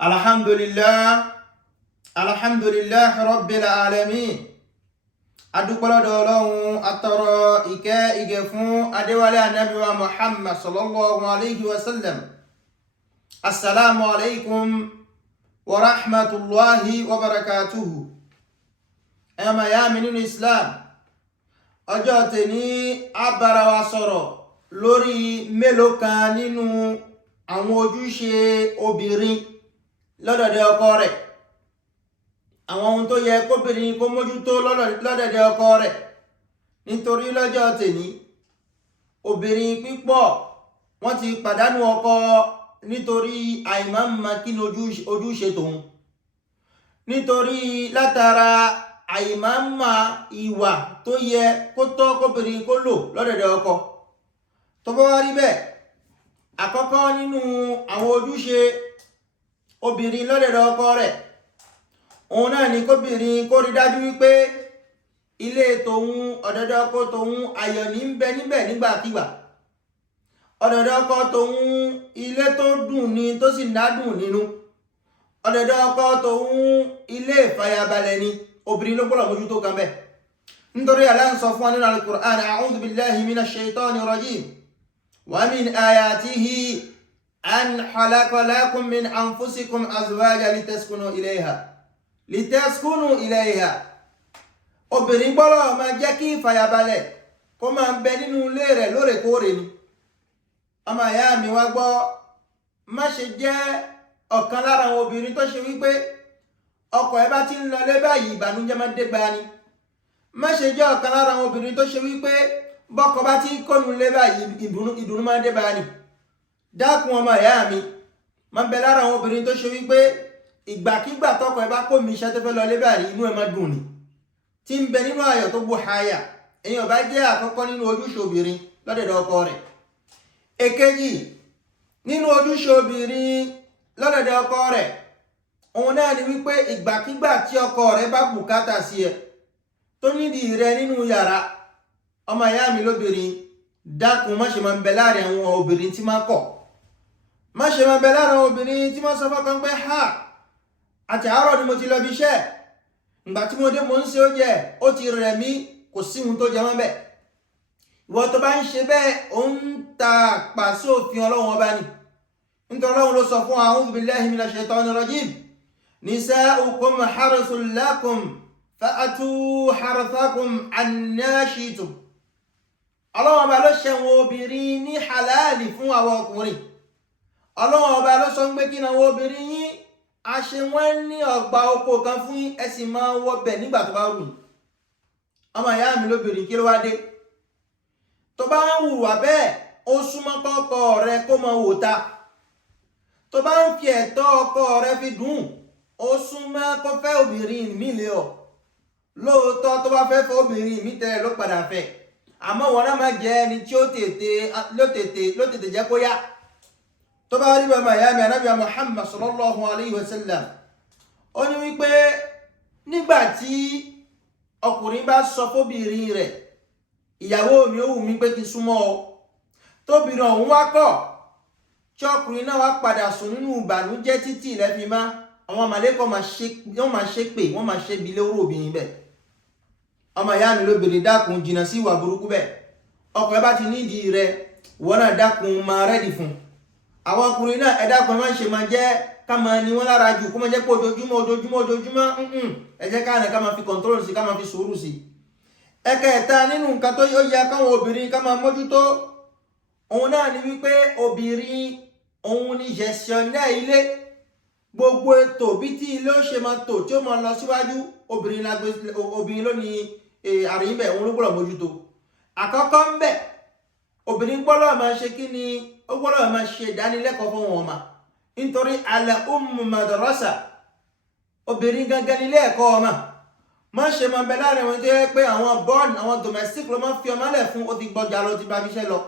alhamdulillah rabbil alamin. Adúpẹ́lọ́dọ̀ Ọlọ́run atọrọ ìgẹ̀ fún adéwálé ànábì wa Muhammad sallallahu alayhi wa sallam. Assalamu alaikum wa rahmatullahi wa barakatuhu. Ẹ̀mà ya mi nínú Islam, ọjọ́ tèní a bára wa sọ̀rọ̀ lórí mélòó kan nínú àwọn ojúṣe obìnrin lọ́dọ̀dẹ̀ ọkọ rẹ̀. Àwọn ohun tó yẹ kóbìnrin kó mójútó lọ́dọ̀dẹ̀ ọkọ rẹ̀. Nítorí lọ́jọ́ tèní obìnrin pípọ̀ wọ́n ti pàdánù ọkọ nítorí àìmọ̀mọ̀ kí ni ojúṣe tòun. Nítorí látara àìmọ̀mọ̀ ìwà tó yẹ kó tọ́ kóbìnrin kó lò lọ́dọ̀dẹ̀ ọkọ. Tó bá wá rí bẹ́ẹ̀, àkọ́kọ́ nínú àwọn ojúṣe obìnrin lọ́dọ̀dẹ̀ ọkọ rẹ̀, òun náà ni kóbìnrin kó rí dájú wípé ilé tòun, ọ̀dọ̀dẹ̀ ọkọ tòun ayọ̀ ní ń bẹ níbẹ̀ nígbàkígbà. Ọ̀dọ̀dẹ̀ ọkọ tòun ilé tó dùn ni tó sì nádùn nínú. Ọ̀dọ̀dẹ̀ ọkọ tòun ilé ìfàyàbalẹ̀ ni. Obìnrin ló gbọ́dọ̀ mójútó kan bẹ́ẹ̀. Nítorí Allah ń sọ fún wa nínú al-Qur'an, a'udhu billahi minash shaitani rajim. Wa min ayatihi an khalaqa lakum min anfusikum azwajan litaskunu ilayha. Obìnrin gbọ́dọ̀ máa jẹ́ kí ìfàyàbalẹ̀ kó máa bẹ nínú ilé rẹ̀ lóòrèkóòrè ni. Ọmọ ìyá mi wá gbọ́, má ṣe jẹ́ ọ̀kan lára àwọn obìnrin tó ṣe wípé ọkọ ẹ bá ti ń lọlé báyìí ìbànújẹ́ máa dé bá ni. Má ṣe jẹ́ ọ̀kan lára àwọn obìnrin tó ṣe wípé bọ́kọ bá ti kónú lé báyìí ìdùnnú máa dé bá ni. Dákun ọmọ ìyá mi, máa bẹ lára àwọn obìnrin tó ṣe wípé ìgbàkígbà tọkọ ẹ bá kó mi iṣẹ́ tó fẹ́ lọlé báyìí inú ẹ máa dùn ni. Tí ń bẹ nínú ayọ̀ tó bù háyà, èèyàn bá jẹ́ àkọ́kọ́ nínú ojúṣe obìnrin lọ́dọ̀dẹ̀ ọkọ rẹ̀. Èkejì nínú ojúṣe obìnrin lọ́dọ̀dẹ̀ ọkọ rẹ̀, òun náà ni wípé ìgbàkígbà tí ọkọ rẹ̀ bá bùkátà sí ẹ tó nídìí rẹ nínú yàrá, ọmọ ìyá mi lóbìnrin, dákun má ṣe máa ń bẹ láàrin àwọn obìnrin tí máa kọ̀. Má ṣe máa ń bẹ láàrin àwọn obìnrin tí máa sọ fọ́kàn pé àti àárọ̀ ni mo ti lọ bí iṣẹ́, ìgbà tí mo dé mo ń ṣe oúnjẹ, ó ti rẹ̀ mí, kò sí ohun tó jẹ mọ́ bẹ́ẹ̀. Ìwọ tó bá ń ṣe bẹ́ẹ̀, ó ń ta pàṣẹ òfin Ọlọ́run ọba ni. Nítorí Ọlọ́run ló sọ fún wa, a'udhu billahi minash shaitani rajim. Nisa'ukum harthun lakum fa'atu harthakum anna shi'tum. Ọlọ́run ọba ló ṣe àwọn obìnrin ní halali fún àwọn ọkùnrin. Ọlọ́run ọba ló sọ pé kí ni àwọn obìnrin yín, a ṣe wọ́n ní ọgbà oko kan fún yín, ẹ sì máa wọ bẹ̀ nígbà tó bá wù yín. Ọmọ ìyá mi lóbìnrin, kí ló wá dé? Tó bá ń hùwà bẹ́ẹ̀, ó súnmọ́ kọ́kọ rẹ kó máa wò ta. Tó bá ń fi ẹ̀tọ́ ọkọ rẹ fi dùn, ó súnmọ́ kó fẹ́ obìnrin mi lé ọ. Lóòótọ́ tó bá fẹ́ obìnrin mi tẹ́lẹ̀ ló padà fẹ́. Àmọ́ wọn náà máa jẹ́ ẹni tí ló tètè jẹ́ kó yá. Tó bá rí bàbá ìyá mi Ànábì Muhammad sallallahu alayhi wa sallam, ó ní wípé nígbà tí ọkùnrin bá sọ fóbìnrin rẹ̀, ìyàwó mi ó wù mí pé kí n súnmọ́ ọ, tóbìnrin ọ̀hún wá kọ̀, tí ọkùnrin náà wá padà sùn nínú ìbànújẹ́ títí ilẹ̀ fi má, àwọn màlẹ́kọ̀ máa ṣépè, wọ́n máa ṣe bí lóró obìnrin bẹ́ẹ̀. Ọmọ ìyá mi lóbìnrin, dákun jìnnà sí ìwà burúkú bẹ́ẹ̀. Ọkọ ẹ bá ti nídìí rẹ, wọ́n náà dákun máa rẹ́dì fún. Àwọn ọkùnrin náà ẹ dákun máa ń ṣe máa jẹ́ ká máa ní wọ́n lára jù, kó máa jẹ́ pé ojoojúmọ́ ẹ jẹ́ ká máa fi control sí, ká máa fi sùúrù sí. Ẹ̀kẹta nínú nǹkan tó yẹ káwọn obìnrin ká máa mójútó, òun náà ni wípé obìnrin òun ni gestionnaire ilé. Gbogbo ètò bí tí ilé ó ṣe máa tò tí ó máa lọ síwájú, obìnrin ló ní àríyìn bẹ̀, òun ló gbọ́dọ̀ mójútó. Àkọ́kọ́ ń bẹ̀, obìnrin gbọ́dọ̀ máa ṣe kí ni? Ó gbọ́dọ̀ máa ṣe ìdánilẹ́kọ̀ọ́ fún wọn ọmọ. Nítorí al-ummu madrasa, obìnrin gangan nílé ẹ̀kọ́ ọmọ. Má ṣe máa bẹ láàrin wọn tó yẹ pé àwọn domestic ló máa fi ọmọ lẹ̀ fún, ó ti gbọ́jà lọ, ti bá fi iṣẹ́ lọ.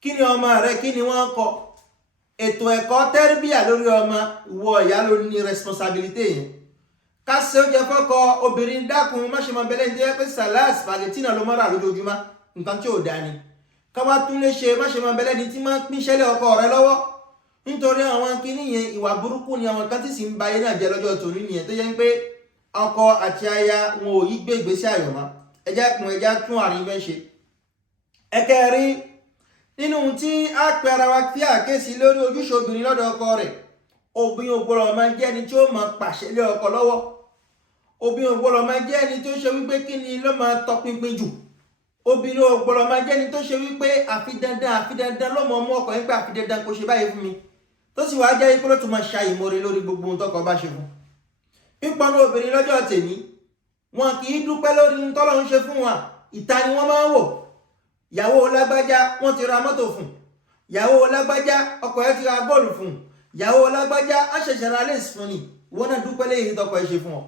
Kí ni ọmọ rẹ̀, kí ni wọ́n kọ́? Ètò ẹ̀kọ́ tẹ́rbíyà lórí ọmọ, ìwọ ìyá ló ní responsibility yẹn. Ká ṣe oúnjẹ fọ́kọ, obìnrin dákun, má ṣe máa bẹ lẹ́yìn tó yẹ pé salad spaghetti náà ló máa rà lójoojúmọ́, nǹkan tí ò dáa ni. Ká wá tún lè ṣe, má ṣe máa bẹ lẹ́ni tí máa pín iṣẹ́ lé ọkọ rẹ lọ́wọ́. nítorí àwọn kíní yẹn ìwà burúkú ni àwọn kan tí sì ń ba ayé náà jẹ́ lọ́jọ́ tòní nìyẹn tó jẹ́ pé ọkọ àti aya wọn ò yí gbé ìgbésí ayọ̀ mọ́. ẹjá tún àárín bẹ́ẹ̀ ṣe. ẹ̀kẹrin nínú tí a pe ara wa kí àkéṣì lórí ojúṣe obìnrin lọ́dọ̀ ọkọ rẹ̀, obìnrin ò gbọ́dọ̀ máa jẹ́ ẹni tí ó máa pàṣẹ lé ọkọ lọ́wọ́. obìnrin ò gbọ́dọ̀ máa jẹ́ ẹni tó ṣe wípé kí ni ló máa tọpinpin jù. obìnrin ò gbọ́dọ̀ máa jẹ́ ẹni tó ṣe wípé àfi dandan ló mọ̀ mú ọkọ yín pé àfi dandan kò ṣe báyìí fún mi, tó sì wá jẹ́ ipò tó máa ṣàìmoore lórí gbogbo ohun tọ́kọ bá ṣe fún. pípọ́nú obìnrin lọ́jọ́ tèmi wọn kì í dúpẹ́ lórí ohun tọ́lọ́ ń ṣe fún wa, ìta ni wọ́n máa ń wò. ìyàwó lágbájá wọ́n ti ra mọ́tò fún, ìyàwó lágbájá ọkọ ẹ̀ ti ra góòlù fún, ìyàwó lágbájá á ṣẹ̀ṣẹ̀ ra léèsì fún ni, ìwọ náà dúpẹ́ lẹ́yìn tọ́kọ ẹ̀ ṣe fún ọ.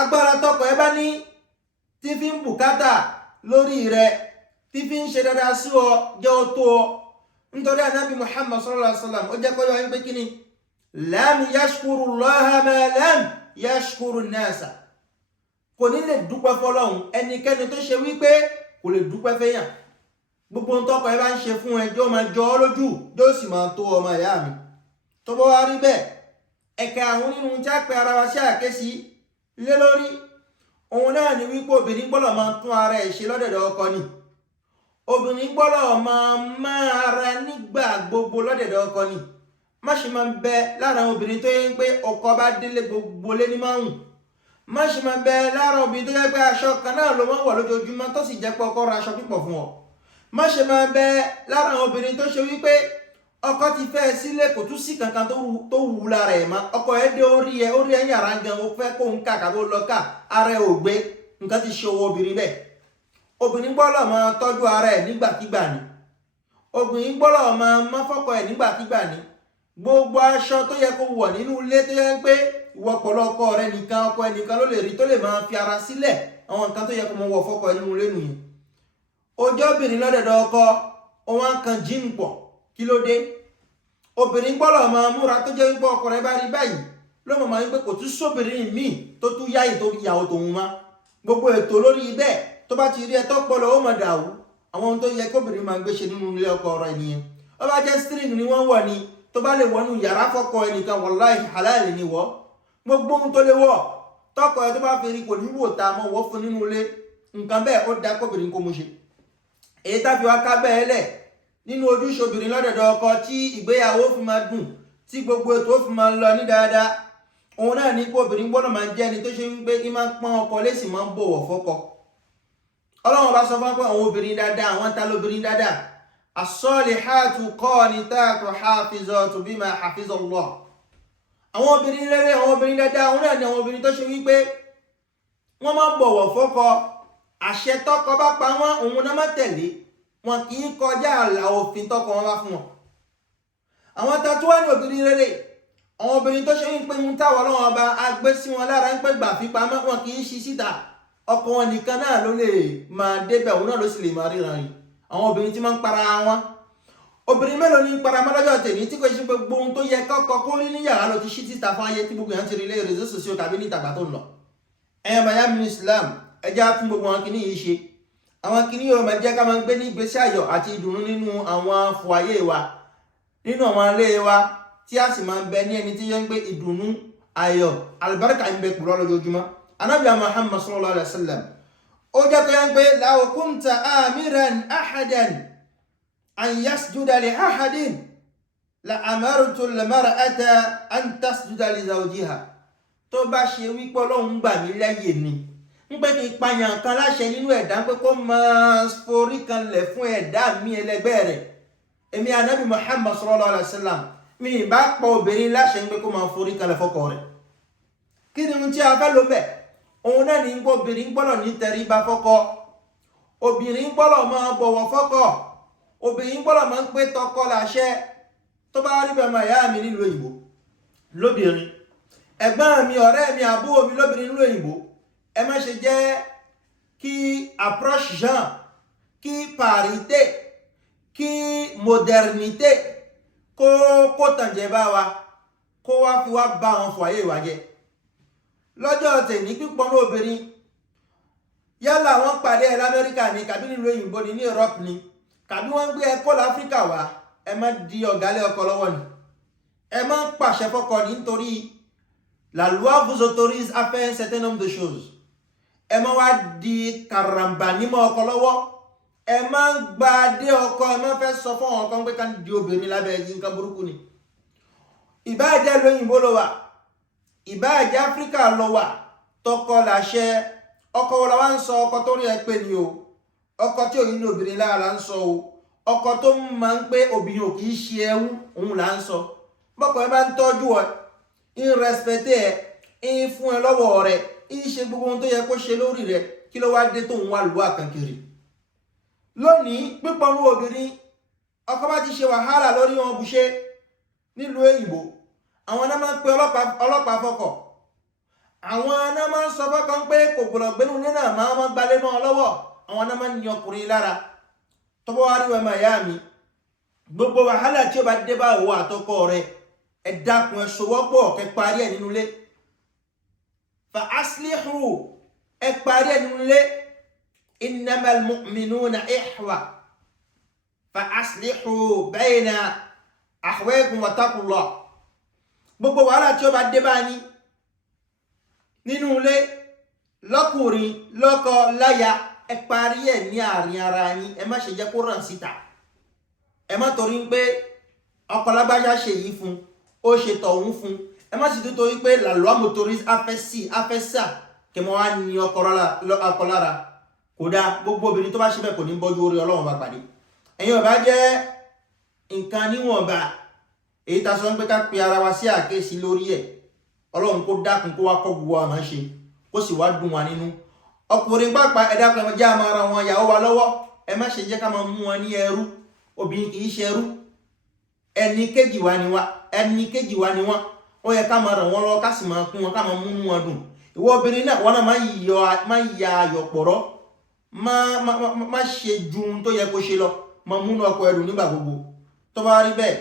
agbára tọ́kọ ẹ̀ bá ní tí fi ń bùkátà lórí rẹ, tí fi ń ṣe dáadáa sí ọ, jẹ́ ó tó ọ. nítorí ànábì Muhammad sallallahu alaihi wasallam ó jẹ́ kó yọ wáyé pé kí ni lam yashkuru Allaha ma lam yashkuru nasa. kò ní lè dúpẹ́ fọ́lọ́hun ẹnikẹ́ni tó ṣe wípé kò lè dúpẹ́ fẹ́yàn. gbogbo ohun tọ́kọ ẹ bá ń ṣe fún ẹ jọ́ máa jọ ọ́ lójú, yóò sì máa tó ọmọ ìyá mi. tó bá wá rí bẹ́ẹ̀, ẹ̀ka àwọn nínú tí a pe ara wa sí àkéṣì lé lórí, òun náà ni wípé obìnrin gbọ́dọ̀ máa tún ara ẹ̀ ṣe lọ́dẹ̀dẹ̀ ọkọ ni. obìnrin gbọ́dọ̀ máa ara nígbà gbogbo lọ́dẹ̀dẹ̀ ọkọ ni. má ṣe máa bẹ lára obìnrin tó yẹ pé ọkọ bá délé gbogbo lé ní márùn. má ṣe máa bẹ lára obìnrin tó yẹ pé aṣọ kan náà ló máa ń wọ̀ lójoojúmọ́ tó sì jẹ́ pé ọkọ ra aṣọ pípọ̀ fún ọ. má ṣe máa bẹ lára obìnrin tó ṣe wípé ọkọ ti fẹ́ sílé kò tún sí kankan tó wù lára ẹ̀ mọ́. ọkọ ẹ̀ dé orí ẹ̀ yàrá gan ó fẹ́ kó ń kàkà kó lọ ká ara ẹ̀ ò gbé, nǹkan ti ṣe owó obìnrin bẹ́ẹ̀. obìnrin gbọ́dọ̀ máa tọ́jú ara ẹ̀ nígbàkigbà ni. obìnrin gbọ́dọ̀ máa fọ́kọ ẹ̀ nígbàkigbà ni. gbogbo aṣọ tó yẹ kó wọ̀ nínú ilé tó yẹ pé ìwọ pẹ̀lú ọkọ rẹ nìkan, ọkọ ẹ̀ nìkan ló lè rí, tó lè máa fi ara sílẹ̀, àwọn nǹkan tó yẹ kó máa wọ̀ fọ́kọ ẹ̀ nínú ilé nìyẹn. ojú obìnrin lọ́dẹ̀dẹ̀ ọkọ òun kan jíìmù pọ̀, kí ló dé? obìnrin gbọ́dọ̀ máa múra tó jẹ́ wípé ọkọ rẹ bá rí báyìí ló mọ̀ máa wípé kò tún sóbìnrin míì tó tún yáyì tó ìyàwó tòun má. gbogbo ètò lórí bẹ́ẹ̀ tó bá ti rí ẹ tọ́pọ̀lọ́ ó mọ̀ dàrú. àwọn ohun tó yẹ kóbìnrin máa gbé ṣe nínú ilé ọkọ rẹ nìyẹn. ó bá jẹ́ string ni wọ́n wọ̀ ni, tó bá lè wọnú yàrá fọ́kọ ẹnìkan wallahi halal ni wọ́. gbogbo ohun tó lè wọ̀ tọ́kọ ẹ tó bá fi rí kò ní wò tá mọ́ wọ́ fún nínú ilé, nǹkan bẹ́ẹ̀ ó dá kóbìnrin kó mú ṣe. èyí tá fi wá ká bẹ́ẹ̀ lẹ̀ nínú ojúṣe obìnrin lọ́dẹ̀dẹ̀ ọkọ tí ìgbéyàwó fi máa dùn, tí gbogbo ètò fi máa lọ ní dáadáa, òun náà ní pé obìnrin gbọ́dọ̀ máa jẹ́ ẹni tó ṣe wípé kí máa pọ́n ọkọ lé sì máa ń bọ̀wọ̀ fọ́kọ. ọlọ́run bá sọ fún pé àwọn obìnrin dáadáa, àwọn ta lóbìnrin dáadáa, as-salihatu qanitatu hafizatu bima hafizallah. àwọn obìnrin rere, àwọn obìnrin dáadáa, òun náà ní àwọn obìnrin tó ṣe wípé wọ́n máa ń bọ̀wọ̀ fọ́kọ. àṣẹ tọ́kọ bá pa wọ́n, òun náà máa tẹ̀lé, wọn kì í kọjá àlà òfin tọ́kọ wọn bá fún wọn. àwọn tatuwa ní obìnrin rere, àwọn obìnrin tó ṣe ń pé mú táwọn ọlọ́wọ́n ọba agbé sí wọn lára ń pẹ́ gbà fi pamọ́, wọn kì í ṣí síta. ọkọ wọn nìkan náà ló lè máa débẹ̀, òun náà ló sì lè máa ríran rìn. àwọn obìnrin tí máa ń para wọn, obìnrin mélòó ní para mọ́ lọ́jọ́ tèmi tí kò ṣe pé gbogbo ohun tó yẹ kọ́kọ́ kó rí ní yàrá ló ti ṣí síta fún ayé tí gbogbo yẹn ti rí lé rèé sòsì tàbí ní ìtàgbà tó ń lọ. ẹ̀yàn bàyá mi Islam ẹjẹ́ fún gbogbo wọn kìíní yìí ṣe. àwọn kìíní yóò máa jẹ́ ká máa gbé ní ìgbésí ayọ̀ àti ìdùnnú nínú àwọn fòayé wa, nínú àwọn ilé wa, tí a sì máa bẹ ní ẹni tí yẹn ń gbé ìdùnnú, ayọ̀, àlùbáríkà ń bẹ kúrò lójoojúmọ́. Ànábì Muhammad sallallahu alaihi wasallam ó jẹ́ kó yẹn pé law kunta amiran ahadan an yasjuda li ahadin la amartu al-mar'ata an tasjuda li zawjiha. tó bá ṣe wípé Ọlọ́run gbà mí láyè ni ń pé kí n pààyàn kan láṣẹ nínú ẹ̀dá pé kó máa forí kanlẹ̀ fún ẹ̀dá mi ẹlẹgbẹ́ rẹ̀, èmi Ànábì Muhammad sallallahu alaihi wasallam mi ìbá pọ̀ obìnrin láṣẹ pé kó máa forí kanlẹ̀ fọ́kọ rẹ̀. kí ni ohun tí a fẹ́ ló bẹ̀? òun náà ní pé obìnrin gbọ́dọ̀ ní tẹríba fọ́kọ, obìnrin gbọ́dọ̀ máa bọ̀wọ̀ fọ́kọ, obìnrin gbọ́dọ̀ máa ń pé tọkọ láṣẹ. tó bá rí bẹ́ẹ̀ máa yá mi nílùú òyìnbó lóbìnrin, ẹ̀gbọ́n mi, ọ̀rẹ́ mi, àbúrò mi lóbìnrin nílùú òyìnbó, ẹ má ṣe jẹ́ kí approche Jean, kí parité, kí modernité kó tànjẹ́ bá wa, kó wá fi wá bá wọn fò ayé wa jẹ. lọ́jọ́ tèmi pípọ́n obìnrin yálà wọ́n pàdé ẹ̀ l'Amẹ́ríkà ní kàbí nílùú òyìnbó ní Europe ní, kàbí wọ́n gbé ẹ̀kọ́ l'Áfíríkà wá, ẹ má di ọ̀gá lé ọkọ lọ́wọ́ ni ẹ má pàṣẹ fọ́kọ ní nítorí la loi vous autorise à faire un certain nombre de choses ẹ má wá di karamba nímọ̀ ọkọ lọ́wọ́ ẹ má gba dé ọkọ ẹ má fẹ́ sọ fún ọkọ pé ká di obìnrin lábẹ́ ẹ̀yìn nǹkan burúkú ni ìbáàjẹ́ lóyìnbó ló wà ìbáàjẹ́ Áfíríkà ló wà tọkọ làṣẹ ọkọ wo la wá ń sọ ọkọ tó rí ẹ pé ni o ọkọ tí òyìn ní obìnrin lára ń sọ o ọkọ tó máa ń pé obìnrin ò kì í ṣe ẹrú òun là ń sọ bọ́kọ ẹ bá ń tọ́jú ẹ ń rẹspẹtẹ ẹ ń fún ẹ lọ́wọ́ rẹ ń ṣe gbogbo ohun tó yẹ kó ṣe lórí rẹ kí ló wá dé tó ń wá lù àkànkiri lónìí pípọnú obìnrin ọkọ bá ti ṣe wàhálà lórí wọn bùṣe nílùú èyìnbó àwọn náà máa ń pe ọlọ́pàá fọkọ àwọn náà máa ń sọ fọkàn pé kò gbọdọ̀ gbénú ilé náà máa gbalé náà lọ́wọ́ àwọn náà máa ń ní ọkùnrin lára tọ́bọ̀ wá rí wẹ́mọ̀ ìyá mi gbogbo wàhálà tí ó bá dé bá òwò àtọkọ rẹ ẹ dákun ẹ sowọ́pọ̀ kẹ parí ẹ nínú ilé fa aslihu ẹ parí ẹ nínú ilé innamal mu'minuna ihwa fa aslihu bayna akhawaykum wattaqullah gbogbo wàhálà tí ó bá dé bá yín nínú ilé lọ́kùnrin lọ́kọ láya ẹ parí ẹ ní àárín ara yín ẹ má ṣe jẹ́ kó ràn síta ẹ má torí pé ọkọ lágbájá ṣe yìí fún ó ṣe tọ̀hún fún ẹ má sì tó torí pé la loi m'autorise afẹ́ sà kí wọ́n wá ní ọkọ lára kódà gbogbo obìnrin tó bá ṣe bẹ́ẹ̀ kò ní bọ́jú orí Ọlọ́run bá pàdé ẹ̀yin ọba jẹ́ nǹkan níwọ̀nba èyí ta sọ pé ká pe ara wa sí àkéésí lórí ẹ̀ Ọlọ́run kó dákun kó wá kọ́ gbogbo àmọ́ ṣe kó sì wá dùn wá nínú ọkùnrin pápá ẹ̀dá kan jẹ́ àmọ́ ara wọn ìyàwó wa lọ́wọ́ ẹ má ṣe jẹ́ ká máa mú wọn ní ẹrú obìnrin kì í ṣe ẹrú ẹni kejì wa ni wọ́n ó yẹ ká máa ràn wọ́n lọ́wọ́ ká sì máa kún wọn ká máa múnú wọn dùn ìwọ obìnrin náà wọn náà má ya ayọ̀ pọ̀rọ̀ má ṣe ju ohun tó yẹ kó ṣe lọ máa múnú ọkọ ẹrù nígbà gbogbo tó bá rí bẹ́ẹ̀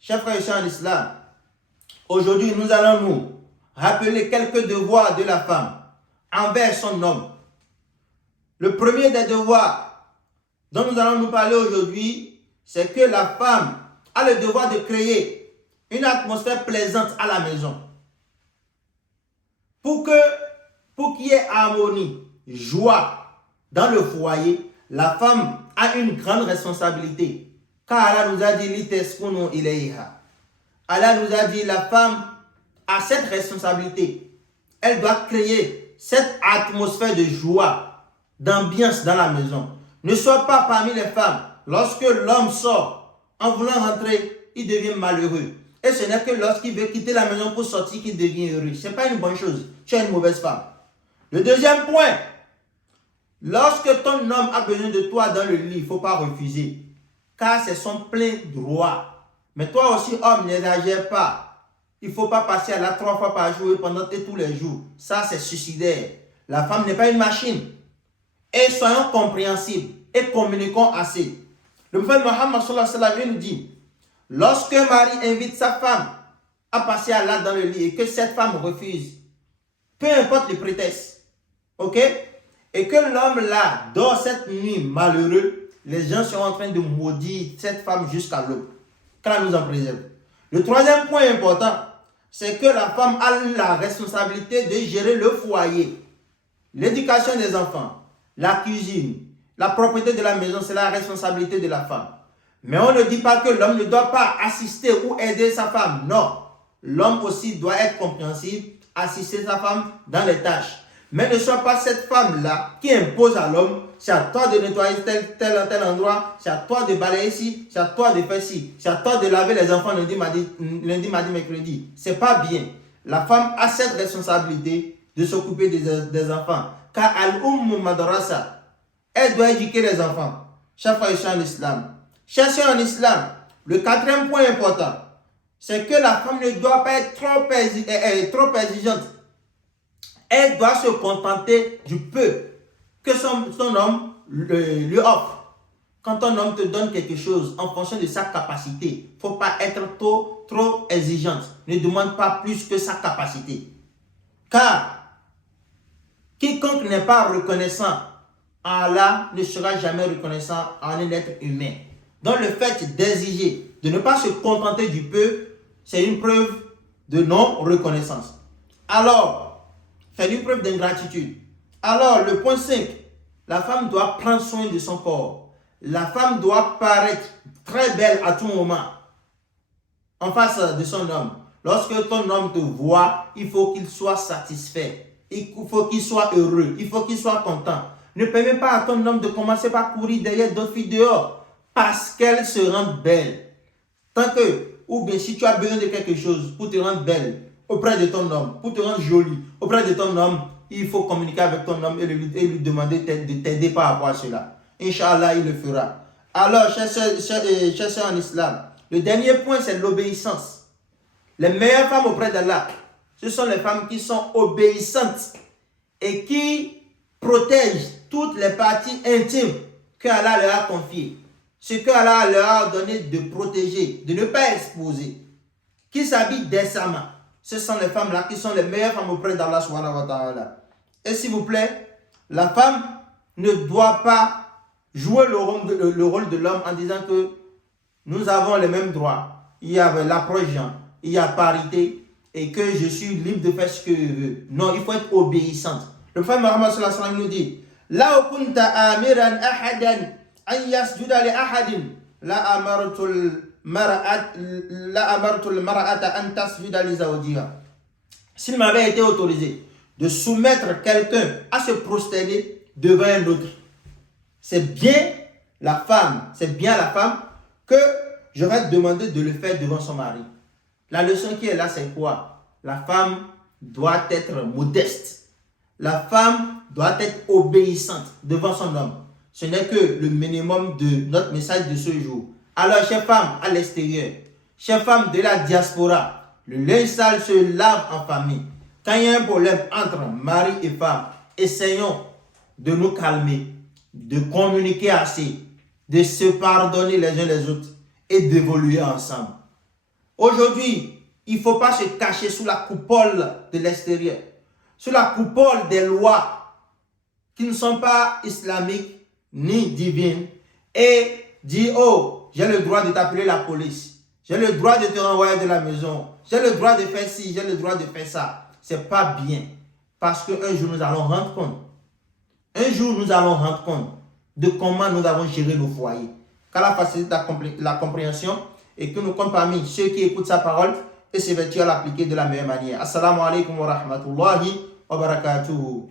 chers frères et sœurs en islam aujourd'hui nous allons nous rappeler quelques devoirs de la femme envers son homme. Le premier des devoirs dont nous allons nous parler aujourd'hui, c'est que la femme a le devoir de créer une atmosphère plaisante à la maison. Pour qu'il y ait harmonie, joie dans le foyer, la femme a une grande responsabilité. Car Allah nous a dit, Liteskunu ilayha. Allah nous a dit, la femme a cette responsabilité. Elle doit créer cette atmosphère de joie, d'ambiance dans la maison. Ne sois pas parmi les femmes. Lorsque l'homme sort, en voulant rentrer, il devient malheureux. Et ce n'est que lorsqu'il veut quitter la maison pour sortir qu'il devient heureux. Ce n'est pas une bonne chose. Tu es une mauvaise femme. Le deuxième point, lorsque ton homme a besoin de toi dans le lit, il ne faut pas refuser. Car c'est son plein droit. Mais toi aussi, homme, n'exagère pas. Il ne faut pas passer à la 3 fois par jour et pendant tous les jours. Ça, c'est suicidaire. La femme n'est pas une machine. Et soyons compréhensibles et communiquons assez. Le prophète Mohammed sallallahu alayhi wa sallam nous dit, lorsque Marie invite sa femme à passer à l'acte dans le lit et que cette femme refuse, peu importe les prétextes, ok, et que l'homme là dort cette nuit malheureux, les gens seront en train de maudire cette femme jusqu'à l'aube. Qu'Allah nous en préserve. Le troisième point important, c'est que la femme a la responsabilité de gérer le foyer, l'éducation des enfants, la cuisine, la propreté de la maison, c'est la responsabilité de la femme. Mais on ne dit pas que l'homme ne doit pas assister ou aider sa femme. Non, l'homme aussi doit être compréhensible, assister sa femme dans les tâches. Mais ne sois pas cette femme-là qui impose à l'homme, c'est à toi de nettoyer tel endroit, c'est à toi de balayer ici, c'est à toi de faire ci, c'est à toi de laver les enfants lundi, mardi, mercredi. C'est pas bien. La femme a cette responsabilité de s'occuper des enfants. Car al-ummu madrasa, elle doit éduquer les enfants. Chers frères et sœurs en islam. Chers sœurs en islam, le quatrième point important, c'est que la femme ne doit pas être trop exigeante. Elle doit se contenter du peu que son homme lui offre. Quand un homme te donne quelque chose en fonction de sa capacité, il ne faut pas être trop exigeante. Ne demande pas plus que sa capacité. Car quiconque n'est pas reconnaissant en Allah ne sera jamais reconnaissant en un être humain. Donc le fait d'exiger de ne pas se contenter du peu, c'est une preuve de non-reconnaissance. Alors, c'est une preuve d'ingratitude. Alors, le point 5, la femme doit prendre soin de son corps. La femme doit paraître très belle à tout moment en face de son homme. Lorsque ton homme te voit, il faut qu'il soit satisfait. Il faut qu'il soit heureux. Il faut qu'il soit content. Ne permets pas à ton homme de commencer par courir derrière d'autres filles dehors parce qu'elles se rendent belles. Tant que, ou bien si tu as besoin de quelque chose pour te rendre belle auprès de ton homme, pour te rendre jolie auprès de ton homme, il faut communiquer avec ton homme et lui demander de t'aider par rapport à cela. Inch'Allah, il le fera. Alors, chers soeurs en islam, le dernier point, c'est l'obéissance. Les meilleures femmes auprès d'Allah, ce sont les femmes qui sont obéissantes et qui protègent toutes les parties intimes qu'Allah leur a confiées. Ce qu'Allah leur a donné de protéger, de ne pas exposer, qui s'habillent décemment. Ce sont les femmes-là qui sont les meilleures femmes auprès d'Allah subhanahu wa ta'ala. Et s'il vous plaît, la femme ne doit pas jouer le rôle de l'homme en disant que nous avons les mêmes droits. Il y a l'approche, il y a parité et que je suis libre de faire ce que je veux. Non, il faut être obéissante. Le prophète Mohammed sallallahu alayhi wa sallam nous dit La kunta amiran ahadan an yasjuda li ahadin la amartul mar'ata an tasjuda li zawjiha. S'il m'avait été autorisé de soumettre quelqu'un à se prosterner devant un autre, c'est bien la femme que j'aurais demandé de le faire devant son mari. La leçon qui est là, c'est quoi? La femme doit être modeste. La femme doit être obéissante devant son homme. Ce n'est que le minimum de notre message de ce jour. Alors, chers femmes à l'extérieur, chers femmes de la diaspora, le linge sale se lave en famille. Quand il y a un problème entre mari et femme, essayons de nous calmer, de communiquer assez, de se pardonner les uns les autres et d'évoluer ensemble. Aujourd'hui, il ne faut pas se cacher sous la coupole de l'extérieur, sous la coupole des lois qui ne sont pas islamiques ni divines et dire « Oh, j'ai le droit de t'appeler la police, j'ai le droit de te renvoyer de la maison, j'ai le droit de faire ci, j'ai le droit de faire ça. » Ce n'est pas bien parce qu'un jour nous allons rendre compte. Un jour nous allons rendre compte de comment nous avons géré nos foyers. Qu'Allah facilite la compréhension et que nous comptons parmi ceux qui écoutent sa parole et s'évertuent à l'appliquer de la meilleure manière. Assalamu alaikum wa rahmatullahi wa barakatuhu.